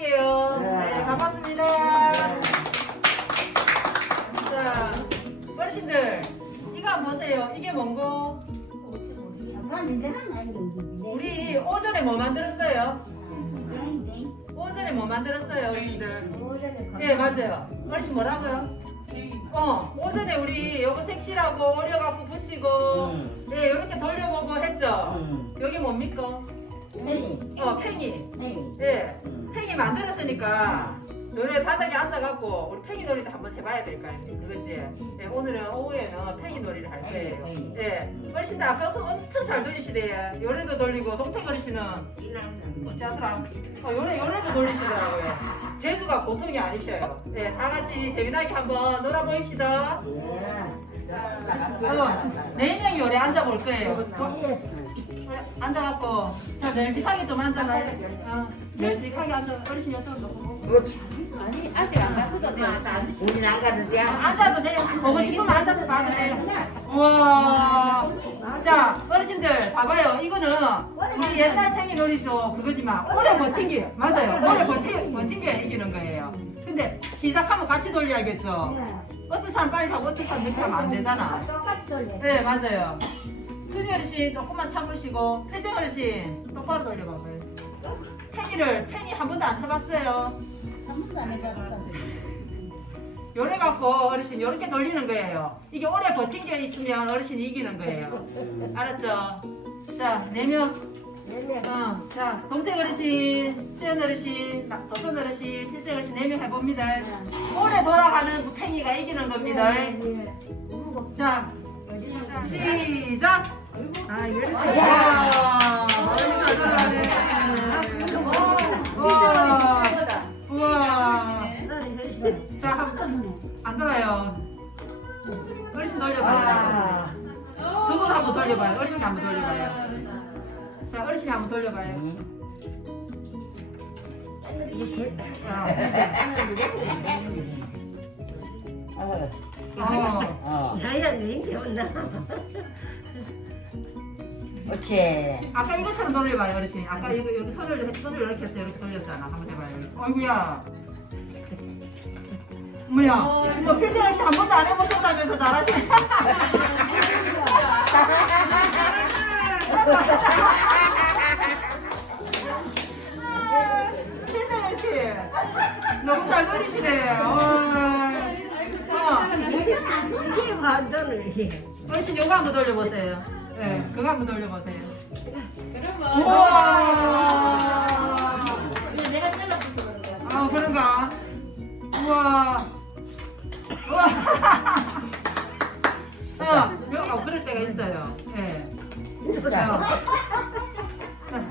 할게요. 네. 네, 반갑습니다. 자, 어르신들 이거 한번 보세요. 이게 뭔고? 우리 오전에 뭐 만들었어요? 오전에 뭐 만들었어요, 어르신들? 네, 맞아요. 어르신 뭐라고요? 어, 오전에 우리 요거 색칠하고 오려갖고 붙이고, 음. 네, 이렇게 돌려보고 했죠? 음. 여기 뭡니까? 어, 팽이. 네, 음. 팽이 만들었으니까 노래 바닥에 앉아갖고 우리 팽이 놀이도 한번 해봐야 될 거 아니에요, 그거지? 네, 오늘은 오후에는 팽이 놀이를 할 거예요. 팽이. 네, 어르신들 아까부터 엄청 잘 돌리시대요. 요래도 돌리고 동태 어르신은 어찌 하더라? 어, 요래 요래도 돌리시더라고요. 재주가 보통이 아니셔요. 네, 다 같이 재미나게 한번 놀아보입시다. 어, 네 명이 요래 앉아볼 거예요. 앉아갖고 자 널찍하게 좀 앉아봐. 어, 널찍하게 앉아. 어르신 이쪽으로 놓고. 그렇지. 아니 아직 안 가셔도 돼요. 우리는 안 가는데. 앉아도 돼요. 보고 싶으면 앉아서 봐도 돼요. 우와. 자, 어르신들 봐봐요. 이거는 우리 옛날 놀이도 그거지만 오래 버틴 게 맞아요. 오래 버틴 버틴 게 이기는 거예요. 근데 시작하면 같이 돌려야겠죠. 어떤 사람 빨리 하고 어떤 사람 늦게 하면 안 되잖아. 네, 맞아요. 순이 어르신 조금만 참으시고 회생 어르신 똑바로 돌려봐봐요. 팽이를 팽이 한 번도 안 쳐봤어요. 요래 갖고 어르신 요렇게 돌리는 거예요. 이게 오래 버틴 게 있으면 어르신이 이기는 거예요. 알았죠? 자, 네 명. 어, 자, 동태 어르신, 수연 어르신, 나- 도선 어르신, 필생 어르신 네 명 해봅니다. 오래 돌아가는 그 팽이가 이기는 겁니다. 자, 시작. 아, 이야, 멀리 돌아가네. 우와, 우와. 자, 한, 안 돌아요. 어르신 돌려봐요. 저도 한번 돌려봐요. 어르신 한번 돌려봐요. 자, 어르신 한번 돌려봐요. 어. 어. 어. 나야 내인데 온다. 그렇지. 아까 이것처럼 돌려봐요, 어르신. 아까 이거 여기 손을 손을 이렇게 했어요. 이렇게 돌렸잖아. 한번 해봐요. 어이구야. 뭐야? 뭐 필생 어르신 한 번도 안 해보셨다면서 잘하시네. 필생 어르신 너무 잘 돌리시네. 어. 어. 이게 완전을 해. 어르신 요거 한번 돌려보세요. 네, 그거 한번 돌려보세요. 그러면 우와. 내가 잘라줘서 그런 거야. 아 그런가? 우와. 우와. 어, 어, 그럴 때가 있어요. 예. 어. 자,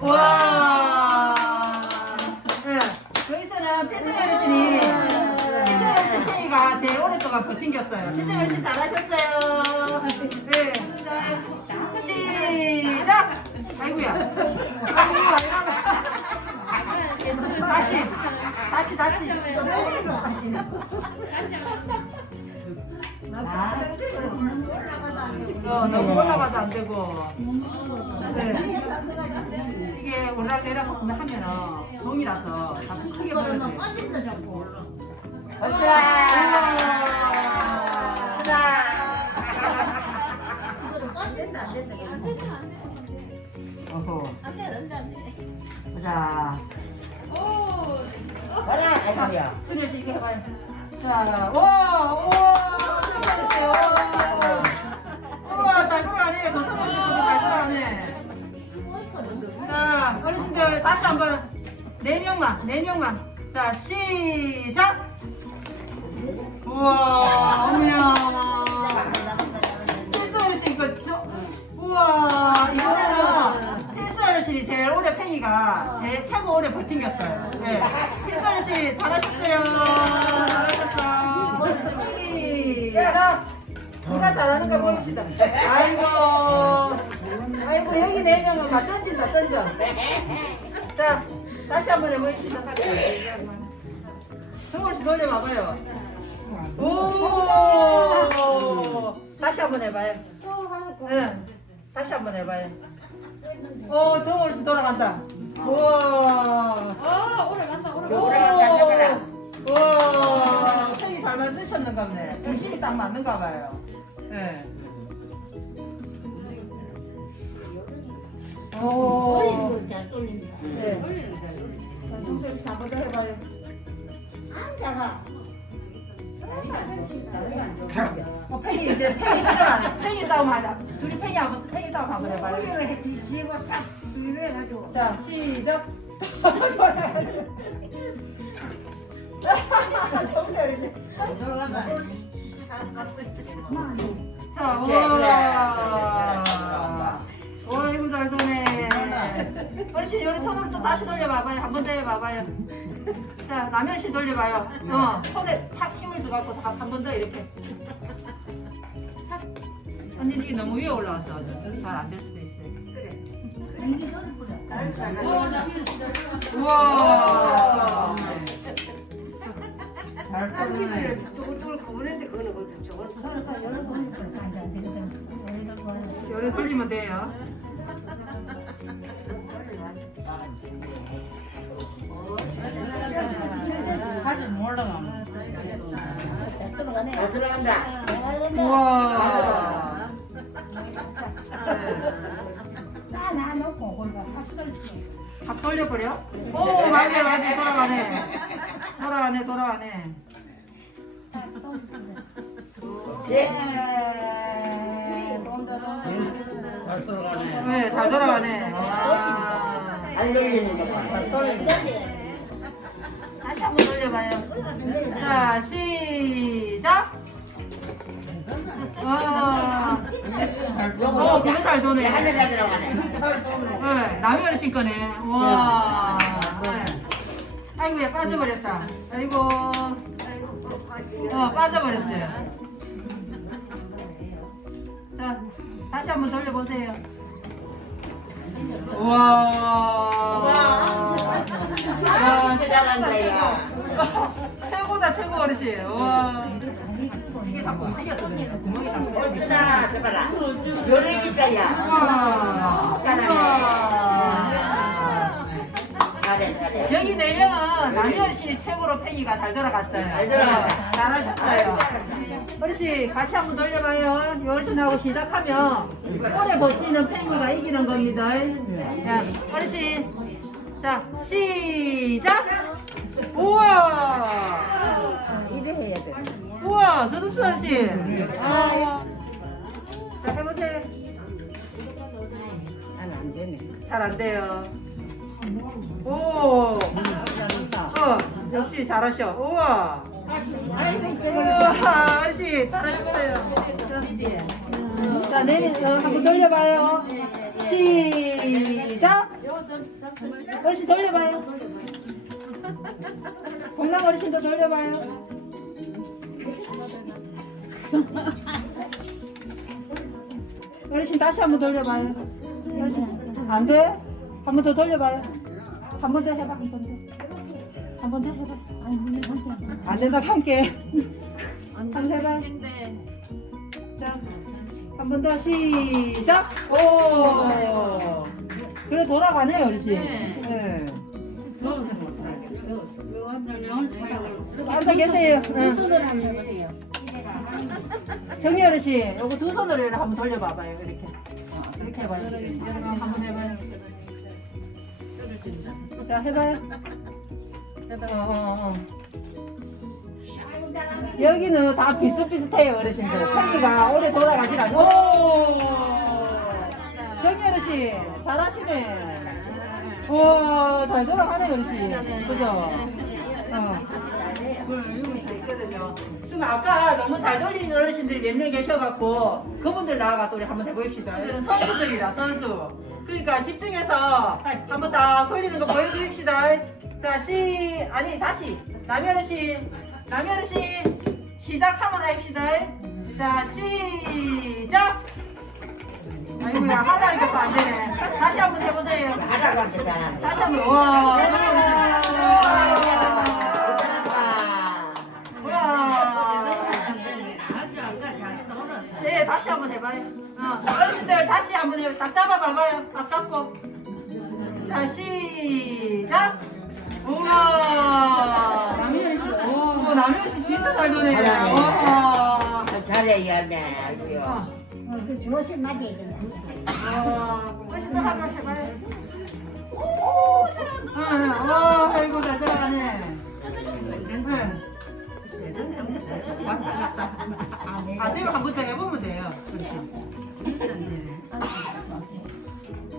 와. 예. 여기서는 필승 어르신이 필승 어르신 팽이가 제일 오랫동안 버틴겼어요. 필승 어르신 잘하셨어요. 다시 다시. 어, 너무 올라가도 안 되고. 네. 이게 올라가 내려가 하면은 종이라서 자꾸 크게 벌어져요. 어허. 보자. 수리 씨 이거 해봐요. 자, 와, 와. 우와, 잘 돌아가네. 도선호 씨도 잘 돌아가네. 자, 어르신들 다시 한번 네 명만, 네 명만. 자, 시작. 우와, 어머야. 팽이가 제 최고 오래 버틴겼어요. 네, 필수 어르신 잘하셨어요. 잘하셨어. 시작. 누가 잘하는가 봅시다. 아이고, 아이고 여기 네 명은 막 던진다 던져. 자, 다시 한번 해보십시다. 정월 씨 돌려 봐봐요. 오, 다시 한번 해봐요. 응, 다시 한번 해봐요. 오, 정월 씨 돌아간다. 우와. 어, 오래 간다, 오래 오래 간다. 간다, 해봐라. 우와. 팽이 잘 만드셨는가 보네. 중심이 딱 맞는가 봐요. 네. 오. 잘 쏠린다. 네. 쏠리는 잘 쏠린다. 자, 성태 씨 한번 더 해봐요. 앉아가. 어, 팽이 이제 팽이 싫어하네. 팽이 싸움 하자. 둘이 팽이 한번 팽이 싸움 한번 해봐요. 거기로 뒤지고 싹 이래가지고. 자 시작. 자, 그래. 와. 와, 이거 잘 도네. 어르신, 여기 손으로 또 다시 돌려봐봐요. 한 번 더 해봐봐요. 자, 남현 씨 돌려봐요. 어, 손에 탁 힘을 줘갖고 한번 더 이렇게. 언니, 이게 너무 위에 올라왔어. 잘안될 수도 있어요. 우와. 잘 떠네. 뚜글뚜글 구부는데 그거는 그 저걸 열에 돌리면 돼요. 잘 들어간다. 우와. 나나 놓고 핫설지. 다 돌려버려? 오, 맞네, 맞네. 돌아가네. 돌아가네, 돌아가네. 예. 네, 잘. 네, 잘 돌아가네. 와. 안 돌리는 거 봐. 거. 다시 한번 돌려봐요. 자, 시작. 와. 어, 그거 잘 도네. 도네. 네, 남이 어르신 거네. 와. 네. 아이고, 얘 빠져버렸다. 아이고. 어, 빠져버렸어요. 자, 다시 한번 돌려보세요. 와, 야. 최고다, 최고 어르신. 와. 해봐라. 야. 잘해, 잘해. 여기 네 명은 남이 어르신이 최고로 팽이가 잘 돌아갔어요. 잘 돌아갔다. 잘하셨어요. 어르신 같이 한번 돌려봐요. 이 어르신하고 시작하면 오래 버티는 팽이가 이기는 겁니다. 자, 어르신. 자, 시작! 우와! 이래 해야 돼. 서동수 어르신. 아. 자, 해보세요. 난안 되네. 잘 안 돼요. 오! 어, 역시 잘하셔. 우와! 우와, 어르신 잘하셨어요. 자, 내리 어, 한번 돌려봐요. 시작. 어르신 돌려봐요. 공랑 어르신도 돌려봐요. 어르신 다시 한 번 돌려봐요. 어르신 안 돼? 한 번 더 돌려봐요. 한 번 더 해봐. 한 번 더. 한 번 더 해봐. 안 된다 함께. 한번 해봐. 자, 한 번 더 시작. 오. 그래 돌아가네요, 어르신. 네. 앉아 계세요. 정희 어르신, 요거 두 손으로 한번 돌려봐봐요. 이렇게. 어, 이렇게 해봐요. 어, 한번 해봐요. 자, 해봐요. 어, 어, 어. 여기는 다 비슷비슷해요, 어르신들. 팽이가 오래. 오! 정희 어르신, 잘하시네. 우와, 잘 돌아가네, 어르신. 그죠? 어. 있거든요. 그럼 아까 너무 잘 돌리는 어르신들이 몇 명 계셔갖고 그분들 나와가 또 우리 한번 해봅시다. 이들은 선수들이라 선수. 그러니까 집중해서 한번 딱 걸리는 거 보여주십시다. 자, 시 아니 다시 남현우 씨, 남현우 씨 시작하면 합시다. 자, 시작. 아이고야 하나니까 또안 되네. 다시 한번 해보세요. 다시 한번 와. 와. 한번 해봐요. 어, 어르신들 다시 한번 해요. 딱 잡아봐봐요. 딱 잡고. 자, 시작. 우와. 남현이 씨. 오, 남현 씨 진짜 잘 노네. 잘하네. 와. 잘해 야매 아주. 어. 그 조심 맞아야 돼. 와, 어르신들 한번 해봐요. 오, 와, 아이고 잘 들어가네. 응. 안 되면 한 번 더 해보면 돼요.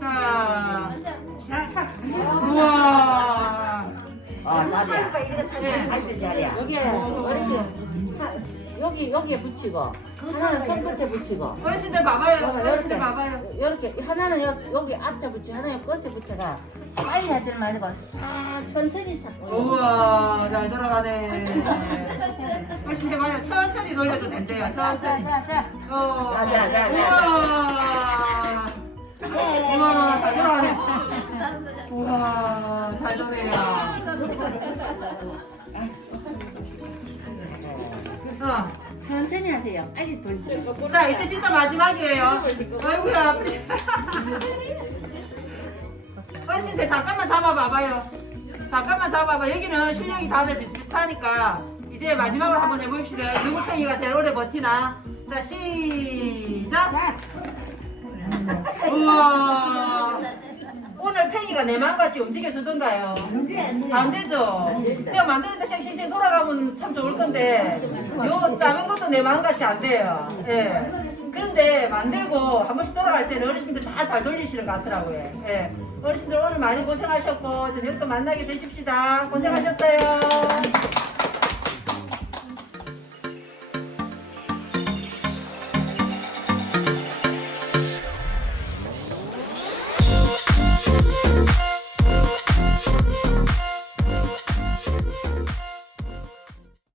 자, 자, 우와. 어 잘해. 네. 여기에 어르신 하- 여기 여기에 붙이고 하나는 손끝에 붙이고 어르신들 봐봐요. 어르신들 봐봐요. 이렇게 하나는 여, 여기 앞에 붙이 하나는 끝에 붙여가 빨리 하지 말고 싹 천천히 싹 올려. 우와, 잘 들어가네. 어르신 해봐요. 천천히 돌려도 된대요. 천천히. 어. 자, 자, 자, 자. 우와. 빨리 돌리세요. 자, 이제 진짜 마지막이에요. 아이고야, 아프지. 어르신들 잠깐만 잡아봐봐요. 잠깐만 잡아봐. 여기는 실력이 다들 비슷비슷하니까 이제 마지막으로 한번 해봅시다. 누구 팽이가 제일 오래 버티나? 자, 시작. 우와. 오늘 팽이가 내 마음같이 움직여주던가요? 안 되죠. 내가 만드는데 쌩쌩쌩 돌아가면 참 좋을 건데 요 작은 것도 내 마음같이 안 돼요. 예. 그런데 만들고 한 번씩 돌아갈 때는 어르신들 다 잘 돌리시는 것 같더라고요. 예. 어르신들 오늘 많이 고생하셨고 저녁 또 만나게 되십시다. 고생하셨어요.